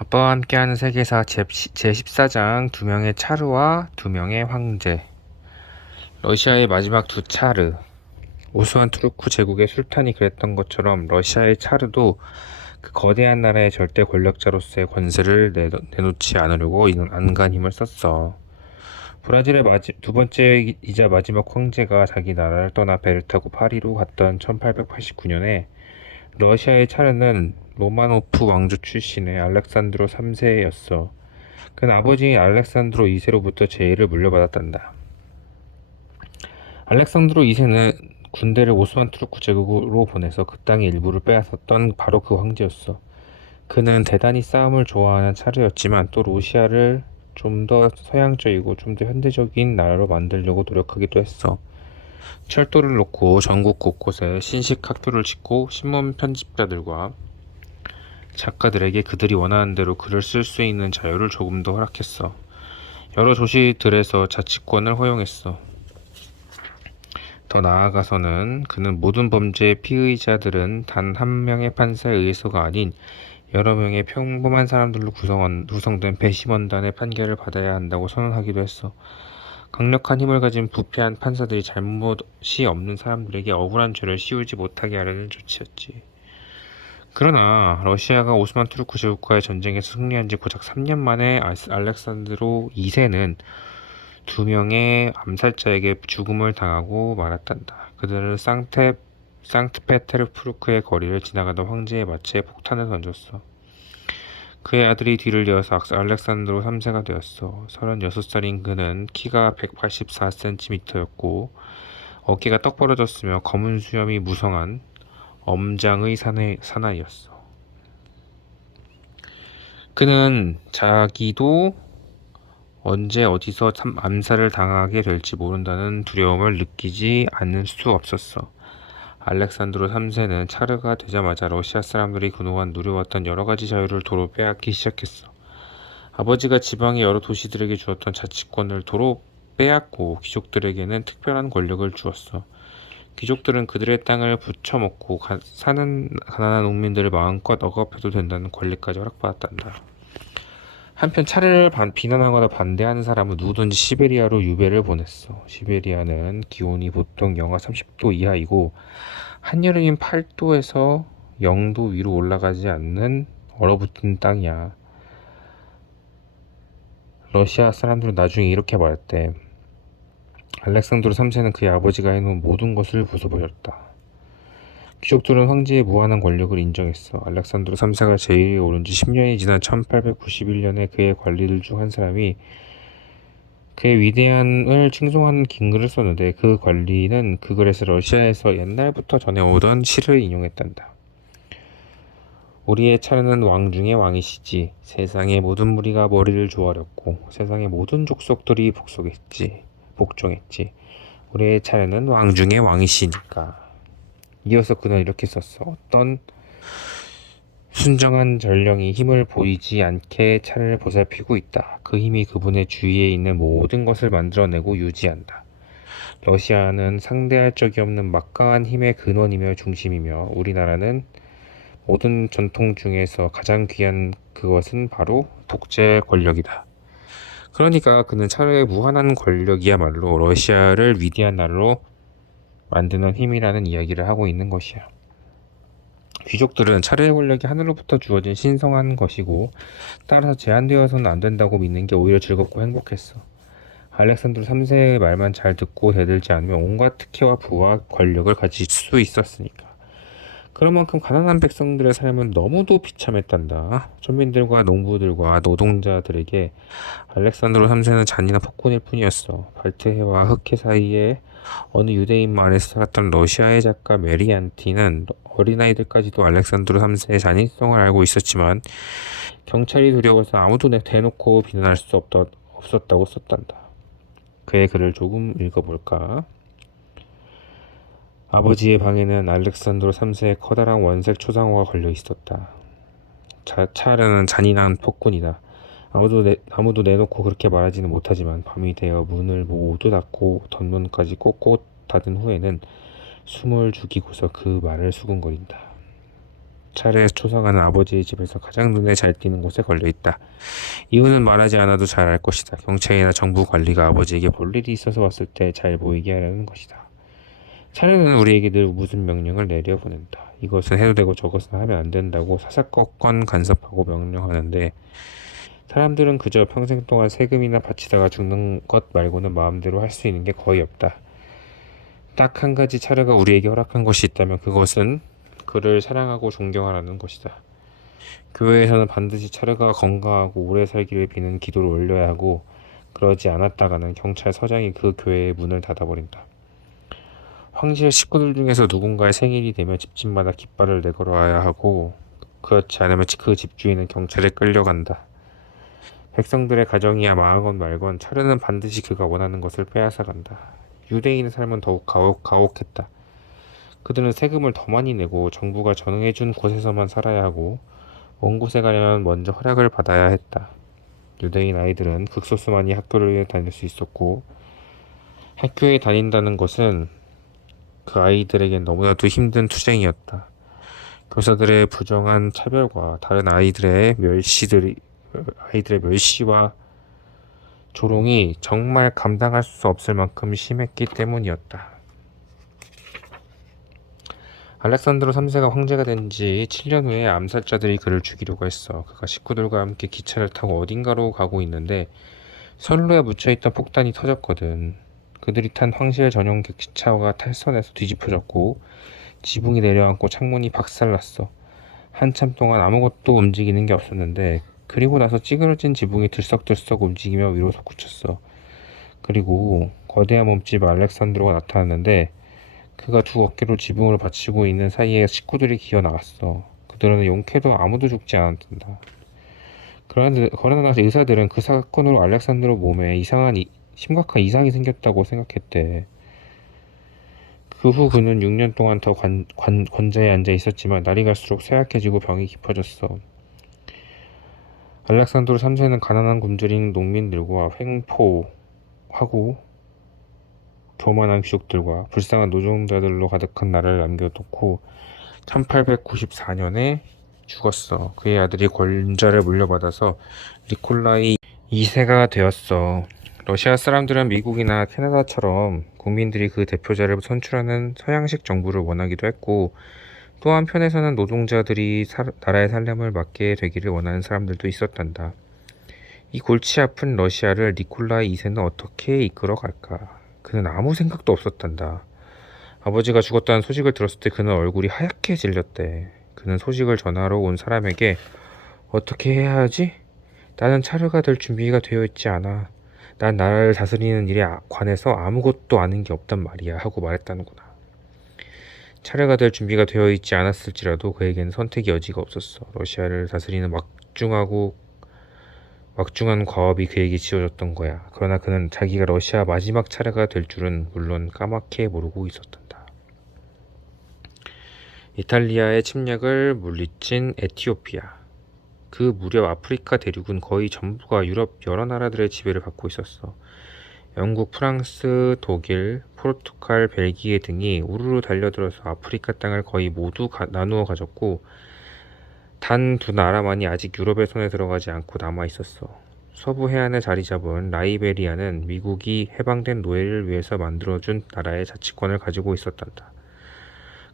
아빠와 함께하는 세계사 제14장 두 명의 차르와 두 명의 황제. 러시아의 마지막 두 차르. 우스만 투르크 제국의 술탄이 그랬던 것처럼 러시아의 차르도 그 거대한 나라의 절대 권력자로서의 권세를 내놓지 않으려고 이는 안간 힘을 썼어. 브라질의 두 번째이자 마지막 황제가 자기 나라를 떠나 배를 타고 파리로 갔던 1889년에 러시아의 차르는 로마노프 왕조 출신의 알렉산드로 3세였어. 그는 아버지인 알렉산드로 2세로부터 제의를 물려받았단다. 알렉산드로 2세는 군대를 오스만 투르크 제국으로 보내서 그 땅의 일부를 빼앗았던 바로 그 황제였어. 그는 대단히 싸움을 좋아하는 차르였지만 또 러시아를 좀 더 서양적이고 좀 더 현대적인 나라로 만들려고 노력하기도 했어. 철도를 놓고 전국 곳곳에 신식 학교를 짓고 신문 편집자들과 작가들에게 그들이 원하는 대로 글을 쓸 수 있는 자유를 조금 더 허락했어. 여러 도시들에서 자치권을 허용했어. 더 나아가서는 그는 모든 범죄의 피의자들은 단 한 명의 판사에 의해서가 아닌 여러 명의 평범한 사람들로 구성된 배심원단의 판결을 받아야 한다고 선언하기도 했어. 강력한 힘을 가진 부패한 판사들이 잘못이 없는 사람들에게 억울한 죄를 씌우지 못하게 하려는 조치였지. 그러나 러시아가 오스만 투르크 제국과의 전쟁에서 승리한 지 고작 3년 만에 알렉산드로 2세는 두 명의 암살자에게 죽음을 당하고 말았단다. 그들은 상트페테르부르크의 거리를 지나가던 황제의 마차에 폭탄을 던졌어. 그의 아들이 뒤를 이어서 알렉산드로 3세가 되었어. 36살인 그는 키가 184cm였고 어깨가 떡 벌어졌으며 검은 수염이 무성한 엄장의 사나이였어. 그는 자기도 언제 어디서 암살을 당하게 될지 모른다는 두려움을 느끼지 않을 수 없었어. 알렉산드로 3세는 차르가 되자마자 러시아 사람들이 그동안 누려왔던 여러 가지 자유를 도로 빼앗기 시작했어. 아버지가 지방의 여러 도시들에게 주었던 자치권을 도로 빼앗고 귀족들에게는 특별한 권력을 주었어. 귀족들은 그들의 땅을 부쳐먹고 사는 가난한 농민들을 마음껏 억압해도 된다는 권리까지 허락받았단다. 한편 차를 비난하거나 반대하는 사람은 누구든지 시베리아로 유배를 보냈어. 시베리아는 기온이 보통 영하 30도 이하이고 한여름인 8도에서 0도 위로 올라가지 않는 얼어붙은 땅이야. 러시아 사람들은 나중에 이렇게 말했대. 알렉산드로 3세는 그의 아버지가 해놓은 모든 것을 부숴버렸다. 귀족들은 황제의 무한한 권력을 인정했어. 알렉산드로 3세가 제위에 오른 지 10년이 지난 1891년에 그의 관리들 중 한 사람이 그의 위대함을 칭송하는 긴 글을 썼는데 그 관리는 그 글에서 러시아에서 옛날부터 전해오던 시를 인용했단다. 우리의 차르는 왕 중의 왕이시지. 세상의 모든 무리가 머리를 조아렸고 세상의 모든 족속들이 복종했지. 우리의 차르는 왕 중의 왕이시니까. 이어서 그는 이렇게 썼어. 어떤 순정한 전령이 힘을 보이지 않게 차를 보살피고 있다. 그 힘이 그분의 주위에 있는 모든 것을 만들어내고 유지한다. 러시아는 상대할 적이 없는 막강한 힘의 근원이며 중심이며 우리나라는 모든 전통 중에서 가장 귀한 그것은 바로 독재 권력이다. 그러니까 그는 차르의 무한한 권력이야말로 러시아를 위대한 나라로 만드는 힘이라는 이야기를 하고 있는 것이야. 귀족들은 차르의 권력이 하늘로부터 주어진 신성한 것이고 따라서 제한되어서는 안 된다고 믿는 게 오히려 즐겁고 행복했어. 알렉산드로 3세의 말만 잘 듣고 대들지 않으면 온갖 특혜와 부와 권력을 가질 수 있었으니까. 그런 만큼 가난한 백성들의 삶은 너무도 비참했단다. 천민들과 농부들과 노동자들에게 알렉산드로 3세는 잔인한 폭군일 뿐이었어. 발트해와 흑해 사이에 어느 유대인 마을에서 살았던 러시아의 작가 메리안티는 어린아이들까지도 알렉산드로 3세의 잔인성을 알고 있었지만 경찰이 두려워서 아무도 대놓고 비난할 수 없었다고 썼단다. 그의 글을 조금 읽어볼까? 아버지의 방에는 알렉산드로 3세의 커다란 원색 초상화가 걸려 있었다. 차르는 잔인한 폭군이다. 아무도 내놓고 그렇게 말하지는 못하지만 밤이 되어 문을 모두 닫고 덧문까지 꼭꼭 닫은 후에는 숨을 죽이고서 그 말을 수군거린다. 차례 초상하는 아버지의 집에서 가장 눈에 잘 띄는 곳에 걸려있다. 이유는 말하지 않아도 잘 알 것이다. 경찰이나 정부 관리가 아버지에게 볼 일이 있어서 왔을 때 잘 보이게 하려는 것이다. 차례는 우리에게 늘 무슨 명령을 내려보낸다. 이것은 해도 되고 저것은 하면 안 된다고 사사건건 간섭하고 명령하는데 사람들은 그저 평생 동안 세금이나 바치다가 죽는 것 말고는 마음대로 할 수 있는 게 거의 없다. 딱 한 가지 차례가 우리에게 허락한 것이 있다면 그것은 그를 사랑하고 존경하라는 것이다. 교회에서는 반드시 차례가 건강하고 오래 살기를 비는 기도를 올려야 하고 그러지 않았다가는 경찰서장이 그 교회의 문을 닫아버린다. 황실 식구들 중에서 누군가의 생일이 되면 집집마다 깃발을 내걸어야 하고 그렇지 않으면 그 집주인은 경찰에 끌려간다. 백성들의 가정이야 망하건 말건 차례는 반드시 그가 원하는 것을 빼앗아간다. 유대인의 삶은 더욱 가혹했다. 그들은 세금을 더 많이 내고 정부가 전응해준 곳에서만 살아야 하고 먼 곳에 가려면 먼저 허락을 받아야 했다. 유대인 아이들은 극소수만이 학교를 다닐 수 있었고 학교에 다닌다는 것은 그 아이들에겐 너무나도 힘든 투쟁이었다. 교사들의 부정한 차별과 다른 아이들의 멸시와 조롱이 정말 감당할 수 없을 만큼 심했기 때문이었다. 알렉산드로 3세가 황제가 된 지 7년 후에 암살자들이 그를 죽이려고 했어. 그가 식구들과 함께 기차를 타고 어딘가로 가고 있는데 선로에 묻혀있던 폭탄이 터졌거든. 그들이 탄 황실 전용 기차가 탈선해서 뒤집혀졌고 지붕이 내려앉고 창문이 박살났어. 한참 동안 아무것도 움직이는 게 없었는데 그리고 나서 찌그러진 지붕이 들썩들썩 움직이며 위로 솟구쳤어. 그리고 거대한 몸집 알렉산드로가 나타났는데 그가 두 어깨로 지붕을 받치고 있는 사이에 식구들이 기어 나왔어. 그들은 용케도 아무도 죽지 않았단다. 그러나 의사들은 그 사건으로 알렉산드로 몸에 심각한 이상이 생겼다고 생각했대. 그 후 그는 6년 동안 더 권자에 앉아 있었지만 날이 갈수록 쇠약해지고 병이 깊어졌어. 알렉산드로 3세는 가난한 굶주린 농민들과 횡포하고 교만한 귀족들과 불쌍한 노동자들로 가득한 나라를 남겨놓고 1894년에 죽었어. 그의 아들이 권좌를 물려받아서 니콜라이 2세가 되었어. 러시아 사람들은 미국이나 캐나다처럼 국민들이 그 대표자를 선출하는 서양식 정부를 원하기도 했고 또 한편에서는 노동자들이 나라의 살림을 맡게 되기를 원하는 사람들도 있었단다. 이 골치 아픈 러시아를 니콜라이 2세는 어떻게 이끌어 갈까? 그는 아무 생각도 없었단다. 아버지가 죽었다는 소식을 들었을 때 그는 얼굴이 하얗게 질렸대. 그는 소식을 전하러 온 사람에게 어떻게 해야 하지? 나는 차르가 될 준비가 되어 있지 않아. 난 나라를 다스리는 일에 관해서 아무것도 아는 게 없단 말이야 하고 말했다는구나. 차례가 될 준비가 되어 있지 않았을지라도 그에게는 선택의 여지가 없었어. 러시아를 다스리는 막중한 과업이 그에게 지어졌던 거야. 그러나 그는 자기가 러시아 마지막 차례가 될 줄은 물론 까맣게 모르고 있었단다. 이탈리아의 침략을 물리친 에티오피아. 그 무렵 아프리카 대륙은 거의 전부가 유럽 여러 나라들의 지배를 받고 있었어. 영국, 프랑스, 독일, 포르투갈, 벨기에 등이 우르르 달려들어서 아프리카 땅을 거의 모두 나누어 가졌고 단 두 나라만이 아직 유럽의 손에 들어가지 않고 남아 있었어. 서부 해안에 자리 잡은 라이베리아는 미국이 해방된 노예를 위해서 만들어준 나라의 자치권을 가지고 있었단다.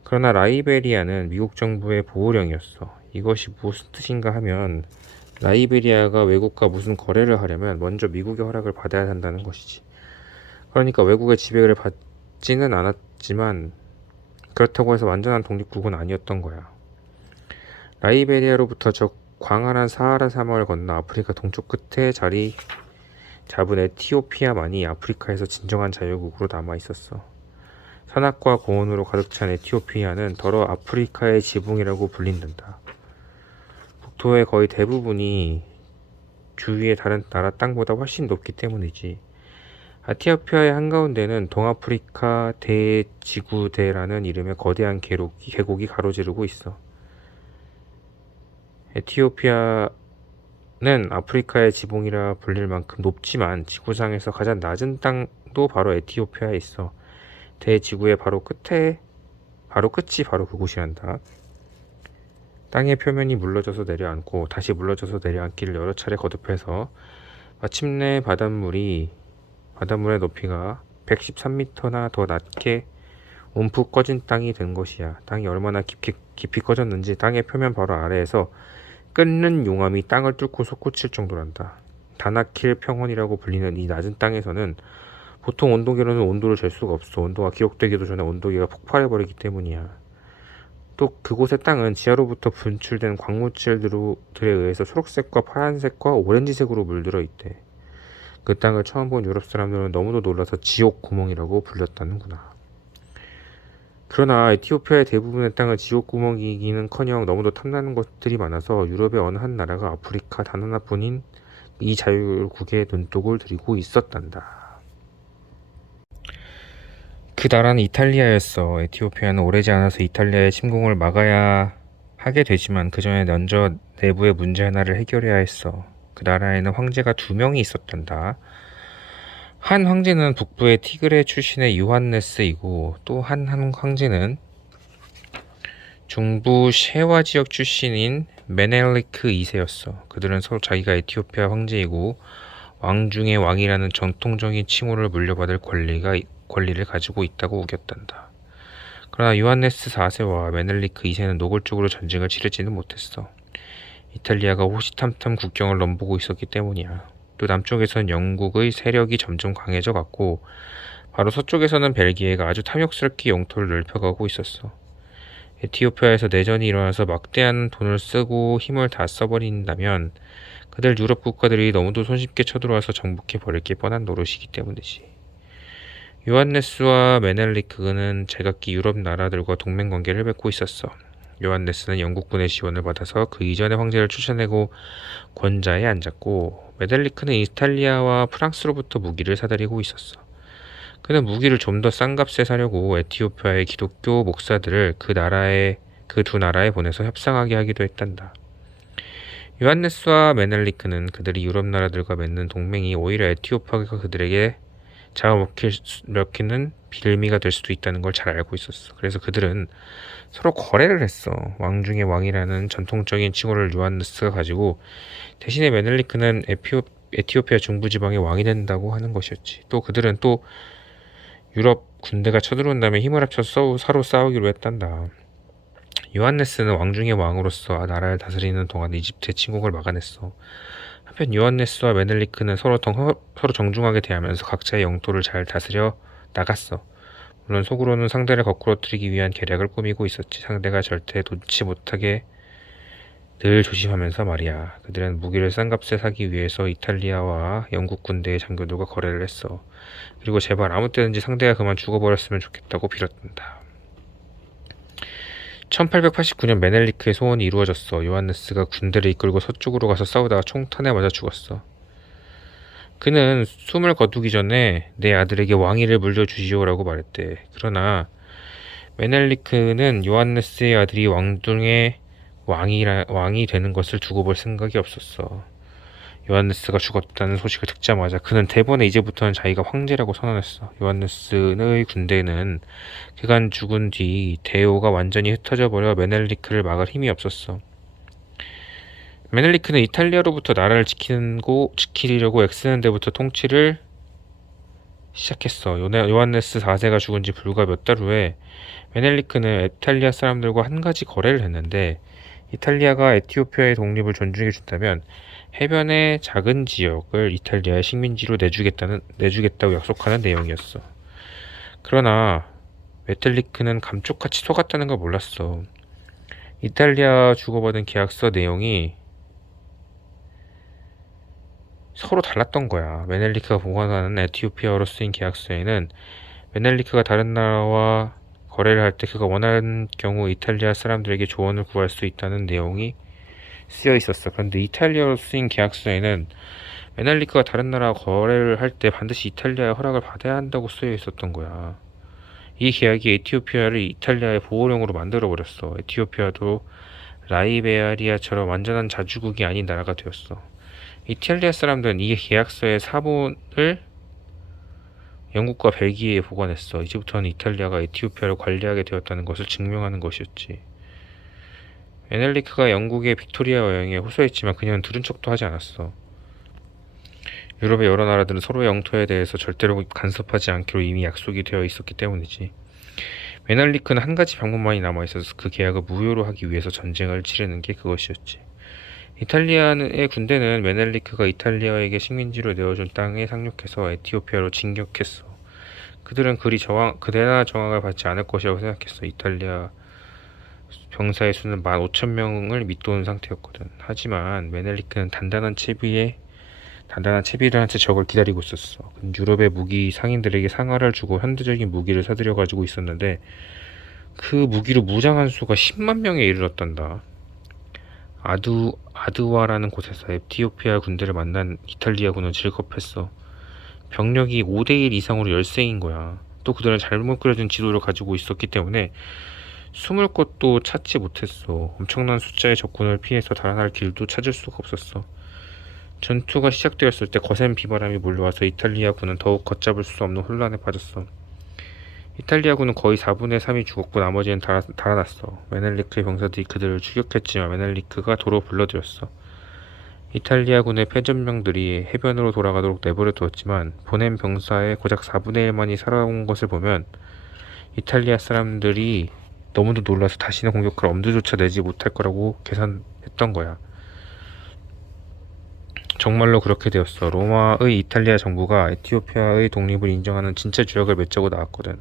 그러나 라이베리아는 미국 정부의 보호령이었어. 이것이 무슨 뜻인가 하면 라이베리아가 외국과 무슨 거래를 하려면 먼저 미국의 허락을 받아야 한다는 것이지. 그러니까 외국의 지배를 받지는 않았지만 그렇다고 해서 완전한 독립국은 아니었던 거야. 라이베리아로부터 저 광활한 사하라 사막을 건너 아프리카 동쪽 끝에 자리 잡은 에티오피아만이 아프리카에서 진정한 자유국으로 남아 있었어. 산악과 고원으로 가득 찬 에티오피아는 더러 아프리카의 지붕이라고 불린단다. 국토의 거의 대부분이 주위의 다른 나라 땅보다 훨씬 높기 때문이지. 에티오피아의 한가운데는 동아프리카 대지구대라는 이름의 거대한 계곡이 가로지르고 있어. 에티오피아는 아프리카의 지붕이라 불릴 만큼 높지만 지구상에서 가장 낮은 땅도 바로 에티오피아에 있어. 대지구의 바로 끝이 바로 그곳이란다. 땅의 표면이 물러져서 내려앉고 다시 물러져서 내려앉기를 여러 차례 거듭해서 마침내 바닷물의 높이가 113m나 더 낮게 움푹 꺼진 땅이 된 것이야. 땅이 얼마나 깊이 꺼졌는지 땅의 표면 바로 아래에서 끓는 용암이 땅을 뚫고 솟구칠 정도란다. 다나킬 평원이라고 불리는 이 낮은 땅에서는 보통 온도계로는 온도를 잴 수가 없어. 온도가 기록되기도 전에 온도계가 폭발해버리기 때문이야. 또 그곳의 땅은 지하로부터 분출된 광물질들에 의해서 초록색과 파란색과 오렌지색으로 물들어 있대. 그 땅을 처음 본 유럽 사람들은 너무도 놀라서 지옥 구멍이라고 불렸다는구나. 그러나 에티오피아의 대부분의 땅은 지옥 구멍이기는커녕 너무도 탐나는 것들이 많아서 유럽의 어느 한 나라가 아프리카 단 하나뿐인 이 자유국에 눈독을 들이고 있었단다. 그 나라는 이탈리아였어. 에티오피아는 오래지 않아서 이탈리아의 침공을 막아야 하게 되지만 그 전에 먼저 내부의 문제 하나를 해결해야 했어. 그 나라에는 황제가 2명이 있었단다. 한 황제는 북부의 티그레 출신의 요한네스이고 또 한 황제는 중부 셰와 지역 출신인 메넬리크 2세였어. 그들은 서로 자기가 에티오피아 황제이고 왕 중의 왕이라는 전통적인 칭호를 물려받을 권리를 가지고 있다고 우겼단다. 그러나 요한네스 4세와 메넬리크 2세는 노골적으로 전쟁을 치르지는 못했어. 이탈리아가 호시탐탐 국경을 넘보고 있었기 때문이야. 또 남쪽에선 영국의 세력이 점점 강해져 갔고 바로 서쪽에서는 벨기에가 아주 탐욕스럽게 영토를 넓혀가고 있었어. 에티오피아에서 내전이 일어나서 막대한 돈을 쓰고 힘을 다 써버린다면 그들 유럽 국가들이 너무도 손쉽게 쳐들어와서 정복해 버릴 게 뻔한 노릇이기 때문이지. 요한네스와 메넬리크는 제각기 유럽 나라들과 동맹관계를 맺고 있었어. 요한네스는 영국군의 지원을 받아서 그 이전의 황제를 쫓아내고 권좌에 앉았고 메넬리크는 이탈리아와 프랑스로부터 무기를 사들이고 있었어. 그는 무기를 좀 더 싼 값에 사려고 에티오피아의 기독교 목사들을 그 두 나라에 보내서 협상하게 하기도 했단다. 요한네스와 메넬리크는 그들이 유럽 나라들과 맺는 동맹이 오히려 에티오피아가 그들에게 잡아먹히는 빌미가 될 수도 있다는 걸 잘 알고 있었어. 그래서 그들은 서로 거래를 했어. 왕 중의 왕이라는 전통적인 칭호를 요한네스가 가지고 대신에 메넬리크는 에티오피아 중부지방의 왕이 된다고 하는 것이었지. 또 그들은 또 유럽 군대가 쳐들어온 다음에 힘을 합쳐서 서로 싸우기로 했단다. 요한네스는 왕 중의 왕으로서 나라를 다스리는 동안 이집트의 침공을 막아냈어. 한편 요한네스와 메넬리크는 서로 정중하게 대하면서 각자의 영토를 잘 다스려 나갔어. 물론 속으로는 상대를 거꾸러뜨리기 위한 계략을 꾸미고 있었지. 상대가 절대 놓지 못하게 늘 조심하면서 말이야. 그들은 무기를 싼 값에 사기 위해서 이탈리아와 영국 군대의 장교들과 거래를 했어. 그리고 제발 아무 때든지 상대가 그만 죽어버렸으면 좋겠다고 빌었단다. 1889년 메넬리크의 소원이 이루어졌어. 요한네스가 군대를 이끌고 서쪽으로 가서 싸우다가 총탄에 맞아 죽었어. 그는 숨을 거두기 전에 내 아들에게 왕위를 물려주시오라고 말했대. 그러나 메넬리크는 요한네스의 아들이 왕중의 왕이 되는 것을 두고 볼 생각이 없었어. 요한네스가 죽었다는 소식을 듣자마자 그는 대번에 이제부터는 자기가 황제라고 선언했어. 요한네스의 군대는 그간 죽은 뒤 대오가 완전히 흩어져 버려 메넬리크를 막을 힘이 없었어. 메넬리크는 이탈리아로부터 나라를 지키려고 애쓰는 데부터 통치를 시작했어. 요한네스 4세가 죽은 지 불과 몇 달 후에 메넬리크는 이탈리아 사람들과 한 가지 거래를 했는데 이탈리아가 에티오피아의 독립을 존중해 준다면 해변의 작은 지역을 이탈리아의 식민지로 내주겠다고 약속하는 내용이었어. 그러나 메텔리크는 감쪽같이 속았다는 걸 몰랐어. 이탈리아와 주고받은 계약서 내용이 서로 달랐던 거야. 메넬리크가 보관하는 에티오피아어로 쓰인 계약서에는 메넬리크가 다른 나라와 거래를 할 때 그가 원하는 경우 이탈리아 사람들에게 조언을 구할 수 있다는 내용이 쓰여 있었어. 그런데 이탈리아어로 쓰인 계약서에는 메넬리크가 다른 나라와 거래를 할 때 반드시 이탈리아의 허락을 받아야 한다고 쓰여 있었던 거야. 이 계약이 에티오피아를 이탈리아의 보호령으로 만들어버렸어. 에티오피아도 라이베리아처럼 완전한 자주국이 아닌 나라가 되었어. 이탈리아 사람들은 이 계약서의 사본을 영국과 벨기에에 보관했어. 이제부터는 이탈리아가 에티오피아를 관리하게 되었다는 것을 증명하는 것이었지. 메넬리크가 영국의 빅토리아 여행에 호소했지만 그녀는 들은 척도 하지 않았어. 유럽의 여러 나라들은 서로의 영토에 대해서 절대로 간섭하지 않기로 이미 약속이 되어 있었기 때문이지. 메넬리크는 한 가지 방법만이 남아있어서 그 계약을 무효로 하기 위해서 전쟁을 치르는 게 그것이었지. 이탈리아의 군대는 메넬리크가 이탈리아에게 식민지로 내어준 땅에 상륙해서 에티오피아로 진격했어. 그들은 그대나 저항을 받지 않을 것이라고 생각했어. 이탈리아 병사의 수는 15,000명을 밑도는 상태였거든. 하지만 메넬리크는 단단한 채비를 한 채 적을 기다리고 있었어. 유럽의 무기 상인들에게 상하를 주고 현대적인 무기를 사들여 가지고 있었는데 그 무기로 무장한 수가 10만 명에 이르렀단다. 아두와라는 곳에서 에티오피아 군대를 만난 이탈리아군은 질겁했어. 병력이 5대1 이상으로 열세인 거야. 또 그들은 잘못 그려진 지도를 가지고 있었기 때문에 숨을 곳도 찾지 못했어. 엄청난 숫자의 적군을 피해서 달아날 길도 찾을 수가 없었어. 전투가 시작되었을 때 거센 비바람이 몰려와서 이탈리아군은 더욱 걷잡을 수 없는 혼란에 빠졌어. 이탈리아군은 거의 4분의 3이 죽었고 나머지는 달아났어. 메넬리크의 병사들이 그들을 추격했지만 메넬리크가 도로 불러들였어. 이탈리아군의 패전병들이 해변으로 돌아가도록 내버려 두었지만 보낸 병사의 고작 4분의 1만이 살아온 것을 보면 이탈리아 사람들이 너무도 놀라서 다시는 공격할 엄두조차 내지 못할 거라고 계산했던 거야. 정말로 그렇게 되었어. 로마의 이탈리아 정부가 에티오피아의 독립을 인정하는 진짜 조약을 맺자고 나왔거든.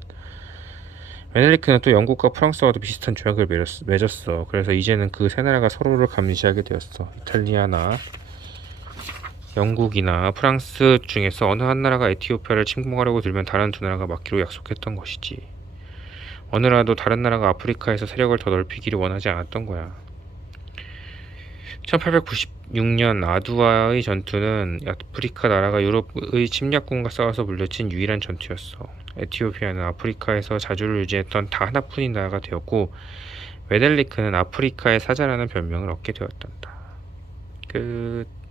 메넬리크는 또 영국과 프랑스와도 비슷한 조약을 맺었어. 그래서 이제는 그 세 나라가 서로를 감시하게 되었어. 이탈리아나 영국이나 프랑스 중에서 어느 한 나라가 에티오피아를 침공하려고 들면 다른 두 나라가 막기로 약속했던 것이지. 어느 나라도 다른 나라가 아프리카에서 세력을 더 넓히기를 원하지 않았던 거야. 1896년 아두아의 전투는 아프리카 나라가 유럽의 침략군과 싸워서 물려친 유일한 전투였어. 에티오피아는 아프리카에서 자주를 유지했던 다 하나뿐인 나라가 되었고 메넬리크는 아프리카의 사자라는 별명을 얻게 되었단다. 끝.